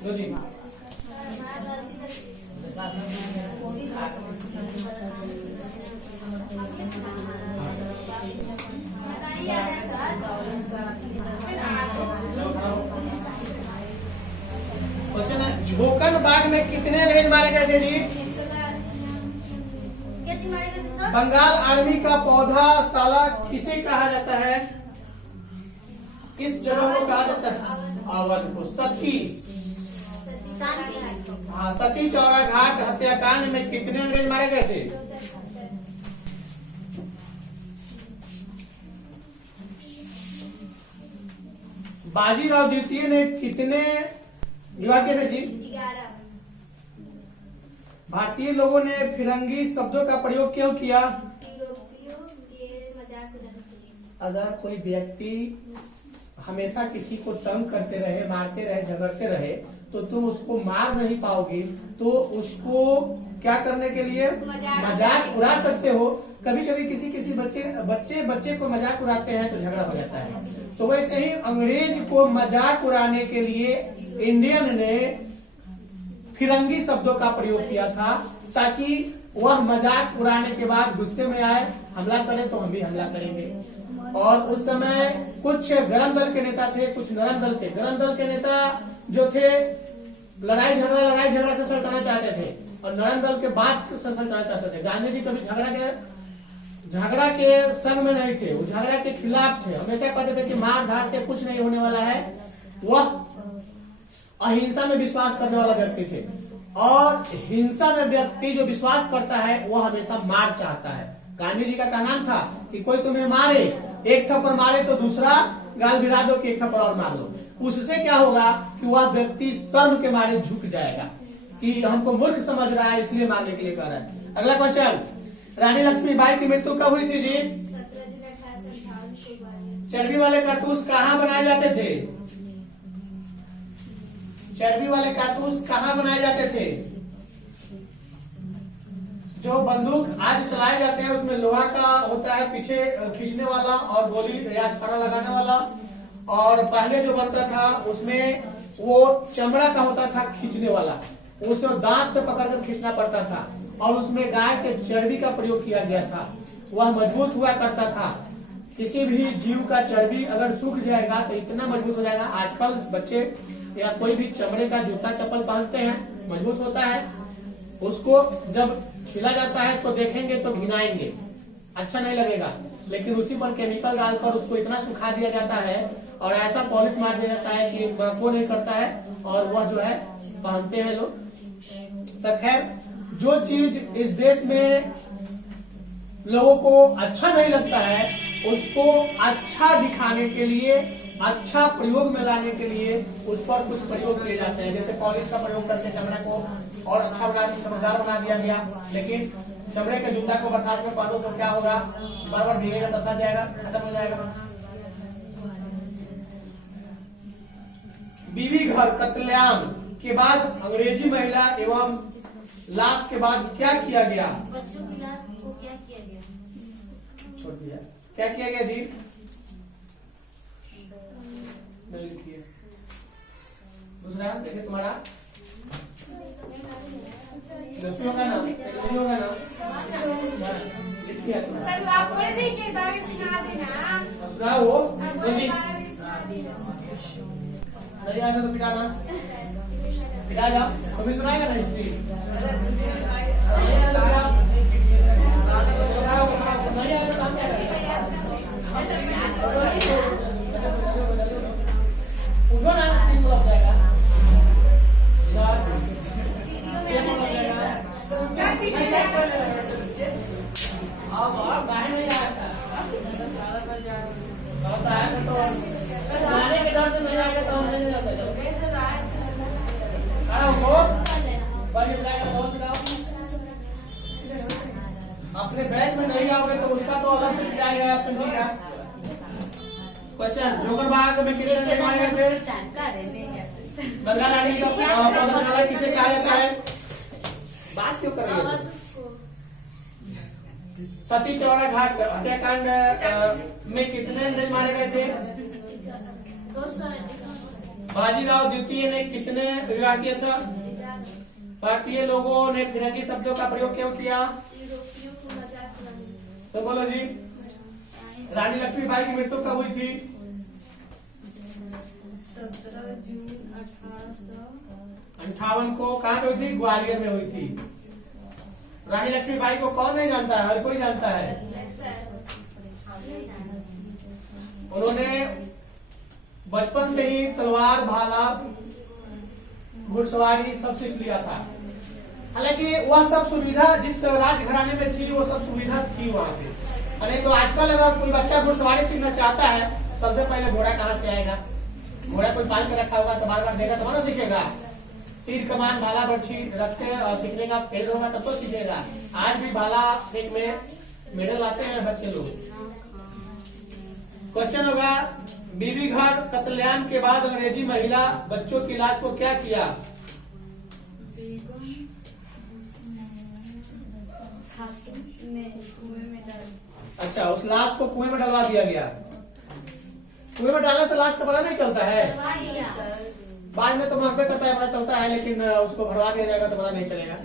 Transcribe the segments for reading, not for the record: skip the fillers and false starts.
दो जी। क्वेश्चन है, झोकन बाग में कितने अंग्रेज मारे गए थे जी? बंगाल आर्मी का पौधा साला किसे कहा जाता है? किस जगह को कहा जाता है? अवध को। सती, हाँ, सती चौरा घाट हत्याकांड में कितने अंग्रेज मारे गए थे? बाजीराव द्वितीय ने कितने विवाह किए थे जी? 11। भारतीय लोगों ने फिरंगी शब्दों का प्रयोग क्यों किया? अगर कोई व्यक्ति हमेशा किसी को तंग करते रहे, मारते रहे, झगड़ते रहे, तो तुम उसको मार नहीं पाओगे, तो उसको क्या करने के लिए मजाक उड़ा सकते हो। कभी कभी किसी बच्चे को मजाक उड़ाते हैं तो झगड़ा हो जाता है। तो वैसे ही अंग्रेज को मजाक उड़ाने के लिए इंडियन ने फिरंगी शब्दों का प्रयोग किया था, ताकि वह मजाक उड़ाने के बाद गुस्से में आए, हमला करे तो हम भी हमला करेंगे। और उस समय कुछ गरम दल के नेता थे, कुछ नरम दल के। गरम दल के नेता जो थे लड़ाई झगड़ा से सल्टना चाहते थे, और नरम दल के बाद से सल्टना चाहते थे। गांधी जी कभी झगड़ा के संग में नहीं थे, वो झगड़ा के खिलाफ थे। हमेशा कहते थे कि मार धार से कुछ नहीं होने वाला है। वह अहिंसा में विश्वास करने वाला व्यक्ति थे, और हिंसा में व्यक्ति जो विश्वास करता है वह हमेशा मार चाहता है। गांधी जी का कहना था कि कोई तुम्हें मारे, एक थप्पड़ मारे तो दूसरा गाल भिड़ा दो कि एक थप्पड़ और मार दो। उससे क्या होगा कि वह व्यक्ति शर्म के मारे झुक जाएगा कि हमको मूर्ख समझ रहा है, इसलिए मारने के लिए कह रहा है। अगला क्वेश्चन, रानी लक्ष्मीबाई की मृत्यु कब हुई थी जी? 17 जुलाई 1858 चर्बी वाले कारतूस कहाँ बनाए जाते थे? चर्बी वाले कारतूस कहाँ बनाए जाते थे? जो बंदूक आज चलाए जाते हैं उसमें लोहा का होता है पीछे खींचने वाला और गोली या छाड़ा लगाने वाला, और पहले जो बनता था उसमें वो चमड़ा का होता था खींचने वाला, उसे दांत से पकड़कर खींचना पड़ता था, और उसमें गाय के चर्बी का प्रयोग किया गया था। वह मजबूत हुआ करता था। किसी भी जीव का चर्बी अगर सूख जाएगा तो इतना मजबूत हो जाएगा। आजकल बच्चे या कोई भी चमड़े का जूता चप्पल पहनते हैं, मजबूत होता है, उसको जब छिला जाता है तो देखेंगे तो घिनाएंगे, अच्छा नहीं लगेगा। लेकिन उसी पर केमिकल डालकर उसको इतना सुखा दिया जाता है और ऐसा पॉलिश मार दिया जाता है कि वो नहीं करता है, और वह जो है पहनते हैं लोग। तो खैर, जो चीज इस देश में लोगों को अच्छा नहीं लगता है उसको अच्छा दिखाने के लिए, अच्छा प्रयोग में लाने के लिए उस पर कुछ प्रयोग किए जाते हैं। जैसे पॉलिश का प्रयोग करके चमड़े को और अच्छा समझदार बना दिया गया। लेकिन चमड़े के जूता को बरसात में पहनो तो क्या होगा? बार बार भीगेगा, दसा जाएगा, खत्म हो जाएगा। बीबी घर कत्लेआम के बाद अंग्रेजी महिला एवं लाश के बाद क्या किया गया? बच्चों की लाश को क्या किया गया? छोड़ दिया। क्या किया गया जी? नहीं लिखिए। दूसरा देखिए, तुम्हारा 10 होगा ना, होगा ना, लिख दिया सुनाओ। नहीं आया तो पिटा जाओ। कभी सुनाएगा ना हिस्ट्री? उनको ना लग जाएगा। के डर से नहीं आएगा तो हम नहीं जाते। अपने बैच में नहीं आओगे तो उसका तो अलग से जाएगा। आप समझिएगा। क्वेश्चन, जोकर बाग में कितने अंग्रेज मारे गए थे? बंगाल आर्मी का पौधाशाला किसे कहा जाता है? बात क्यों कर रही है? सती चौरा घाट हत्याकांड में कितने अंग्रेज मारे गए थे? बाजीराव द्वितीय ने कितने विवाह किया था? भारतीय लोगों ने फिरंगी शब्दों का प्रयोग क्यों किया? यूरोपियों को मजाक उड़ाने। तो बोलो जी। रानी लक्ष्मीबाई की मृत्यु कब हुई थी? 17 जून 1858 को कहाँ पे हुई थी? ग्वालियर में हुई थी। रानी लक्ष्मीबाई को कौन नहीं जानता है? हर कोई जानता है। उन्होंने बचपन से ही तलवार, भाला, घुड़सवारी सब सीख लिया था। हालांकि वह सब सुविधा जिस राजघराने में थी वो सब सुविधा थी वहाँ पे। अरे तो आजकल अगर कोई बच्चा घुड़सवारी सीखना चाहता है, सबसे पहले घोड़ा कहाँ से आएगा? घोड़ा कोई पाल के रखा हुआ तो बार बार देगा तो ना सीखेगा। तीर कमान भाला बर्छी रख के सीखने का फेल होगा तब तो सीखेगा। आज भी भाला एक में मेडल आते हैं बच्चे लोग। क्वेश्चन होगा, बीबी घाट कत्लेआम के बाद अंग्रेजी महिला बच्चों की लाश को क्या किया? बेगम खातून ने कुएं में डाल। अच्छा, उस लाश को कुएं में डलवा दिया गया। कुएं में डालने से लाश का पता नहीं चलता है। बाद में तो महबे करता है, पता चलता है, लेकिन उसको भरवा दिया जाएगा तो पता नहीं चलेगा।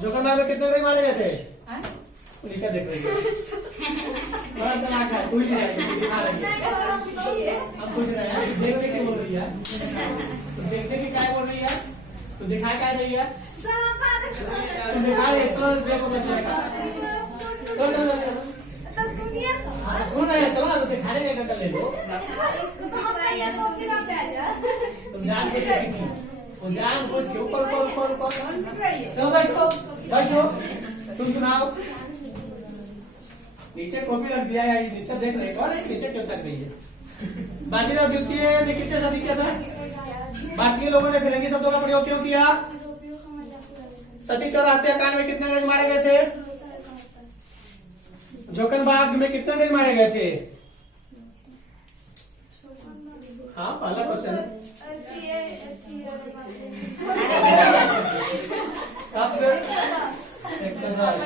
जोकर में कितने लोग मारे गए थे? नीचे देख रही है। कोई नहीं दिखा रही है। हम पूछ रहे हैं, देख देख के बोल रही है। तो देख देख के क्या बोल रही है? तो दिखा क्या रही है? तो दिखा रही है, चलो देखो बच जाएगा। सुन रहे हैं, चलो तो दिखाने का कर ले लो। तुम जान के वो जान बुझ के ऊपर ऊपर ऊपर ऊपर चलो बैठो बैठो। तुम सुनाओ। नीचे कॉपी रख दिया है, नीचे देख रहे कौन है? नीचे क्यों रख गई है? बाजीराव द्वितीय ने कितने शादी किया था? भारतीय लोगों ने फिरंगी शब्दों का प्रयोग क्यों किया? सती चौरा हत्याकांड में कितने अंग्रेज मारे गए थे? जोकनबाग में कितने अंग्रेज मारे गए थे? हाँ, पहला क्वेश्चन शब्द 110।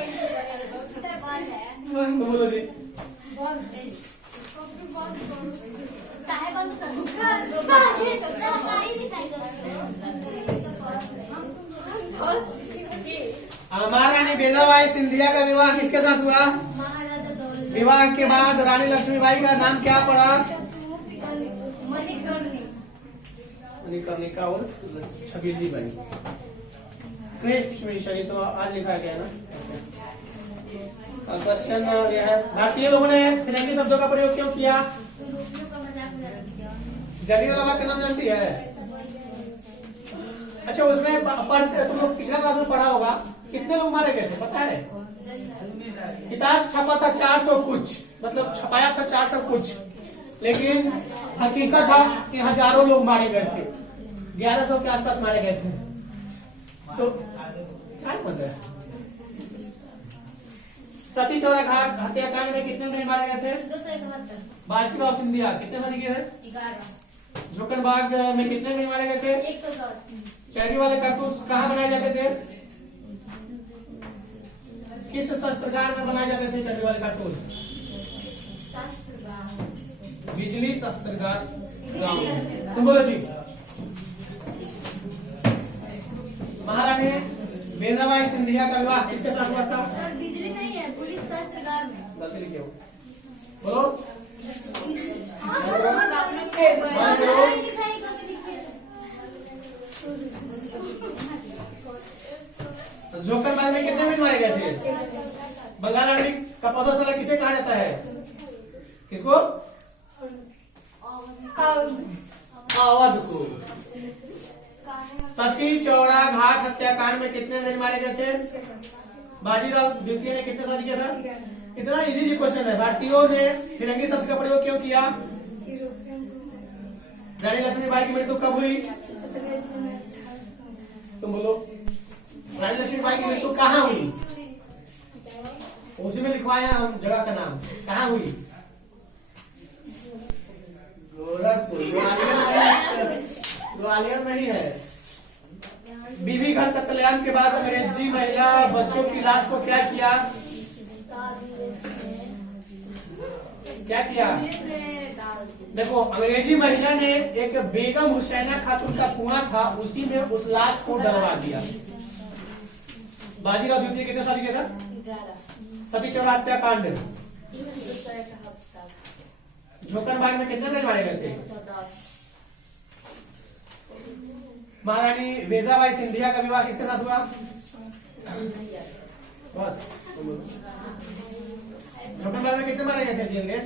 तो बोलो जी। महारानी बेजाबाई सिंधिया का विवाह किसके साथ हुआ? विवाह के बाद रानी लक्ष्मीबाई का नाम क्या पड़ा? मणिकर्णिका और छबीली बाई। कृष्ण तो आज लिखा गया ना। क्वेश्चन यह है, भारतीय लोगों ने फिरंगी शब्दों का प्रयोग क्यों किया? जलियांवाला बाग का नाम जानती है? अच्छा, उसमें तुम लोग पिछला क्लास में पढ़ा होगा, कितने लोग मारे गए थे पता है? किताब छपा था 400 कुछ, मतलब छपाया था 400 कुछ, लेकिन हकीकत था कि हजारों लोग मारे गए थे। 1100 के आसपास मारे गए थे। तो सती चौरा घाट हत्याकांड में कितने अंग्रेज मारे गए थे? 271। बाजीराव सिंधिया कितने शादी किए थे? 11। जोकनबाग में कितने अंग्रेज मारे गए थे? 110। चैनी वाले कारतूस कहाँ बनाए जाते थे? किस शस्त्रागार में बनाए जाते थे चैनी वाले कारतूस? बिजली शस्त्रागार गाँव में। तुम बोलो जी। महारानी बेजाबाई सिंधिया का विवाह किसके साथ हुआ था? सर बिजली नहीं है, पुलिस शस्त्रागार में। गलती लिखे हो, बोलो। जोकनबाग में कितने अंग्रेज मारे गए थे? बंगाल आर्मी का पदोसाला किसे कहा जाता है? किसको? अवध को। सती चौरा घाट हत्याकांड में कितने अंग्रेज मारे गए थे? बाजीराव द्वितीय ने कितने शादी किया था? इतना इजी क्वेश्चन है। भारतीयों ने फिरंगी शब्द का प्रयोग क्यों किया? रानी लक्ष्मीबाई की मृत्यु कब हुई? तुम बोलो। रानी लक्ष्मीबाई की मृत्यु कहाँ हुई? उसी में लिखवाया हम जगह का नाम। कहाँ हुई? गोरखपुर। ग्वालियर में ही है। बीबी घर कत्लेआम के बाद अंग्रेजी महिला बच्चों की लाश को क्या किया? क्या किया? देखो अंग्रेजी महिला ने एक बेगम हुसैना खातून का कुआं था, उसी में उस लाश को डलवा दिया। बाजीराव द्वितीय कितने साल किया था? 11 सती चौरा हत्याकांड। दूसरे का हफ्ता झोकनबाग में कितने लोग मारे गए थे? 110 महारानी वेजाबाई सिंधिया का विवाह किसके साथ हुआ? बस। झोकनबाग में कितने मारे गए थे? जीएनएस।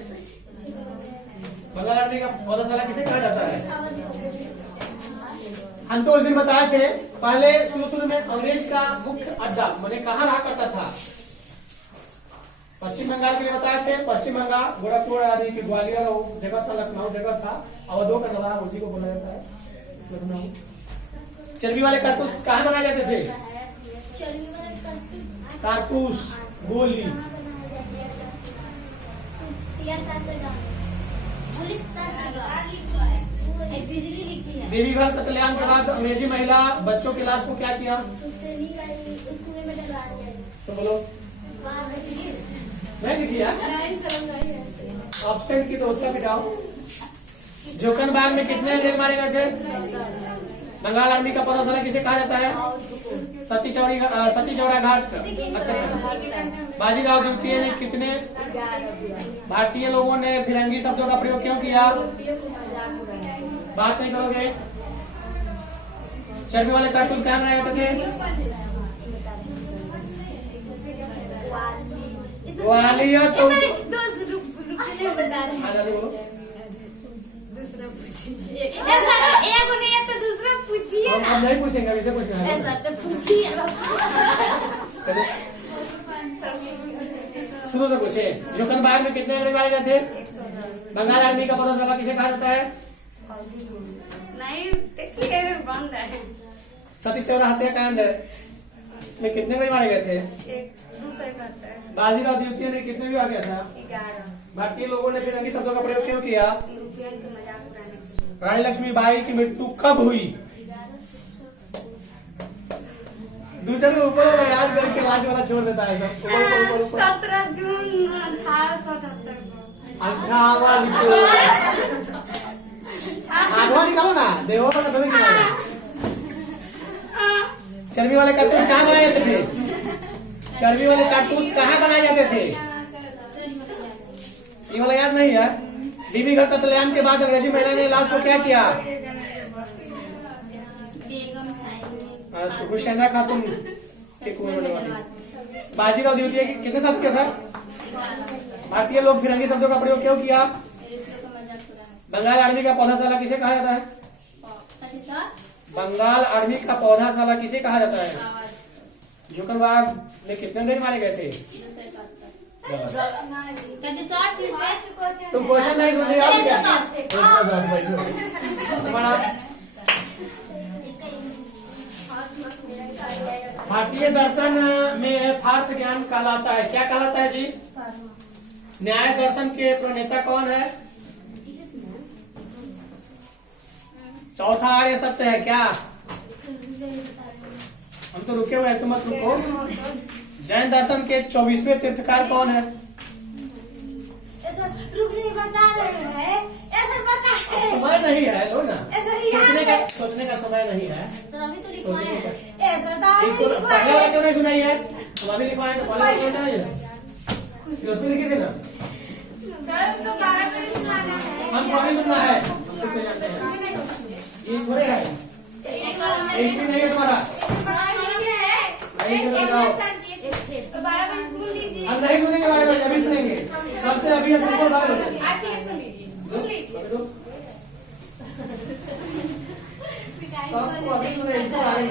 बंगाल आर्मी का पौधाशाला किसे कहा जाता है? हम तो उस दिन बताए थे, पहले शुरू में अंग्रेज का मुख्य अड्डा मैंने कहाँ रहा करता था? पश्चिम बंगाल के लिए बताए थे। पश्चिम बंगाल गोरखपुर आदि की ग्वालियर जगह था, लखनऊ जगह था, अवधों का नवाब उसी को बोला जाता है लखनऊ। चर्बी वाले कारतूस कहाँ बनाए जाते थे? कारतूस गोली बिजली लिखी है। देवीघर कत्लेआम के बाद अंग्रेजी महिला बच्चों की लाश को क्या किया? तो बोलो। मैं किया ऑप्शन की तो उसका पिटाओ। झोकनबाग में कितने अंग्रेज मारे गए थे? बंगाल आर्मी का पौधाशाला किसे कहा जाता है? सती चौरा घाट। बाजीराव द्वितीय ने कितने भारतीय लोगों ने फिरंगी शब्दों का प्रयोग क्यों किया? बात नहीं करोगे? चर्बी वाले कारतूस कहाँ बनाए जाते थे? ग्वालियर। तो बता रहे हैं। आजादी बोलो। दूसरा पूछिए। एक नहीं है तो दूसरा पूछिए हम ना। नहीं पूछेंगे, अभी से पूछना है। ऐसा तो पूछिए। शुरू से पूछे। झोकनबाग में कितने अंग्रेज मारे गए थे? बंगाल आर्मी का पौधाशाला किसे कहा जाता है? नहीं देखिए बंद है। सती चौरा हत्याकांड में कितने अंग्रेज मारे गए थे? एक दूसरे करता है। बाजीराव द्वितीय ने कितने विवाह किया था? 11 भारतीय लोगों ने फिरंगी शब्दों का प्रयोग क्यों किया? यूरोपियन के मजाक उड़ाने। रानी लक्ष्मीबाई की मृत्यु कब हुई? दूसरे के ऊपर वाला याद करके लास्ट वाला छोड़ देता है सब। ऊपर, ऊपर, ऊपर। 17 जून 1878 को। अंठावा लिखो। आधवा निकालो ना, देहो का थोड़ी निकालो। चर्बी वाले कारतूस कहाँ बनाए जाते थे? चर्बी वाले कारतूस कहाँ बनाए जाते थे? ये वाला याद नहीं है? देवीघर कत्लेआम के बाद अंग्रेजी महिला ने लाश को क्या किया? हुसैना खातून के कुएं में डलवा दी। बाजीराव द्वितीय कितने साल का था? भारतीय लोग फिरंगी शब्दों का प्रयोग क्यों किया? बंगाल आर्मी का पौधाशाला किसे कहा जाता है? बंगाल आर्मी का पौधाशाला किसे कहा जाता है? झोकनबाग में कितने अंग्रेज मारे गए थे? तुम क्वेश्चन नहीं सुन रहे हो क्या? 110 बैठो। तुम्हारा भारतीय दर्शन में यथार्थ ज्ञान कहलाता है, क्या कहलाता है जी? न्याय दर्शन के प्रणेता कौन है? चौथा आर्य सत्य है क्या? हम तो रुके हुए हैं, तुम मत रुको। जैन दर्शन के 24वें तीर्थकार कौन है? समय नहीं है, लो ना। सोचने का समय नहीं है। सर अभी तो लिखवाए हैं। इसको पहले वाला क्यों नहीं सुनाई है? हम अभी लिखवाए तो पहले वाला क्यों नहीं है? उसमें लिखे थे ना। सर तो 12 बजे सुनाना है। हम कभी सुनना है, हम कुछ नहीं जानते हैं। ये थोड़े है, एक भी नहीं है तुम्हारा। तो 12 बजे सुन लीजिए। हम नहीं सुनेंगे, 12 बजे अभी सुनेंगे। सबसे अभी है तुमको 12 बजे। सबको अभी सुने, इसको आगे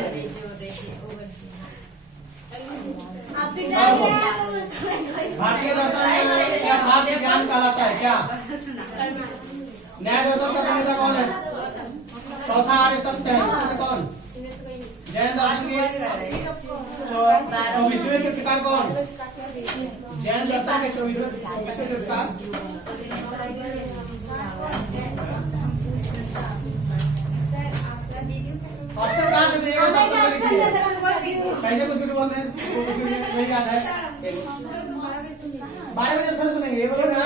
भारतीय दर्शन में क्या भारतीय ज्ञान कहलाता है क्या? न्याय दर्शन का प्रणेता कौन है? चौथा आर्य सत्य है, उसमें कौन? जैन दर्शन के 24वें तीर्थकार कौन? जैन दर्शन के 24वें तीर्थकार ऑप्शन कहाँ से देगा? कैसे कुछ बोल रहे हैं? नहीं याद है। 12 बजे थोड़ा सुनेंगे, ये बोलो ना।